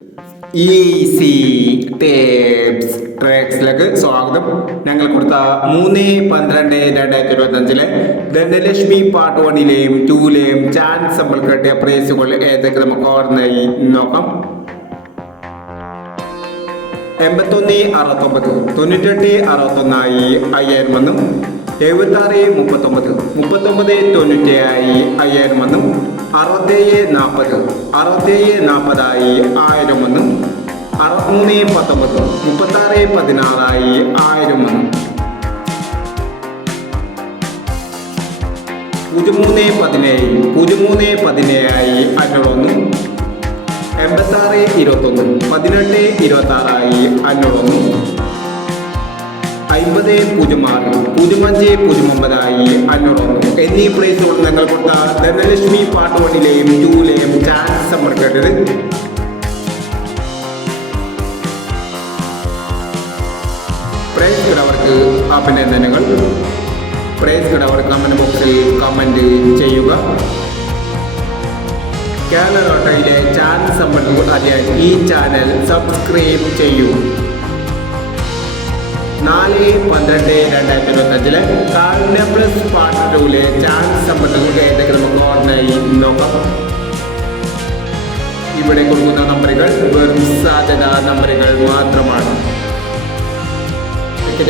Easy tapes ട്രാക്സിലേക്ക് സ്വാഗതം. ഞങ്ങൾ കൊടുത്ത 3/12/2025 ധനലക്ഷ്മി പാർട്ട് 1ലെയും 2ലെയും ചാൻസ് നമ്മൾ കിട്ടിയ പ്രൈസുകൾ ഏതൊക്കെ നമുക്ക് ഓർമ്മയായി നോക്കാം. 8169 9861 5000 വന്നും 7639 3990 5000 വന്നും 6740 6740 1000 വന്നും 6319 3616 1000 വന്നും 0317 0317 501 8621 1826 501 5006 0509 501 എന്നീ പ്രൈസുകൾ നിങ്ങൾ കൊടുത്ത ധനലക്ഷ്മി പാർട്ട് 1ലെയും 2ലെയും ചാൻസ് നമ്മൾ കേട്ടത്. പ്രൈസ് കിടവർക്ക് അഭിനന്ദനങ്ങൾ. പ്രൈസ് കിടവർ കമന്റ് ബോക്സിൽ കമന്റ് ചെയ്യുക. കേരള ലോട്ടറിയിലെ ചാൻസ് സമ്പത്തുകൾ അറിയാൻ ഈ ചാനൽ സബ്സ്ക്രൈബ് ചെയ്യൂ. 4/12/2025 കാരുണ്യ പ്ലസ് പാർട്ട് 2ലെ ചാൻസ് സമ്പത്തുകൾ ഏതൊക്കെ നമുക്ക് ഓർമ്മയായി നോക്കാം. ഇവിടെ കൊടുക്കുന്ന നമ്പറുകൾ വെറും സാധ്യത നമ്പറുകൾ മാത്രമാണ്.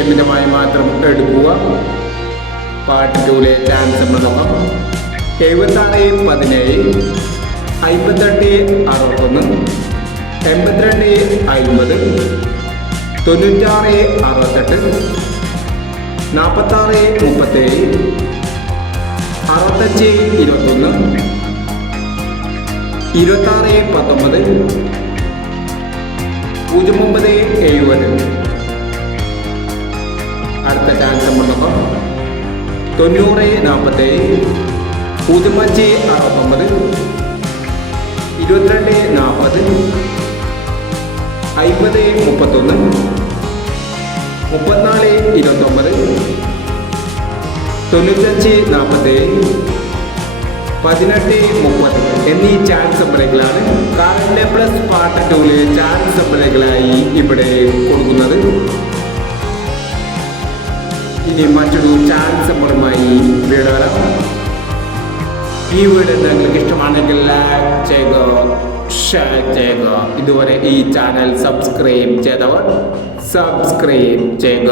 മിതമായി മാത്രം എടുക്കുക. പാർട്ട് 2ലെ ചാൻസ് നമ്മൾ നോക്കാം. 7617 5861 8250 9668 4637 6521 2619 0970. അടുത്ത ചാൻസ് നമ്മൾ നോക്കാം. 9047 0569 2240 5031 3429 9547 1830 എന്നീ ചാൻസ് നമ്പറുകളാണ് കാരുണ്യ പ്ലസ് പാർട്ട് 2ലെ ചാൻസ് നമ്പറുകളായി ഇവിടെ കൊടുക്കുന്നത്. ഇനി മറ്റൊരു ചാൻസ് നമ്പറുമായി വീഡിയോ വരാം. ഈ വീഡിയോ നിങ്ങൾക്ക് ഇഷ്ടമാണെങ്കിൽ ലൈക്ക് ചെയ്യുക, ഷെയർ ചെയ്യുക. ഇതുവരെ ഈ ചാനൽ സബ്സ്ക്രൈബ് ചെയ്തവർ സബ്സ്ക്രൈബ് ചെയ്യുക.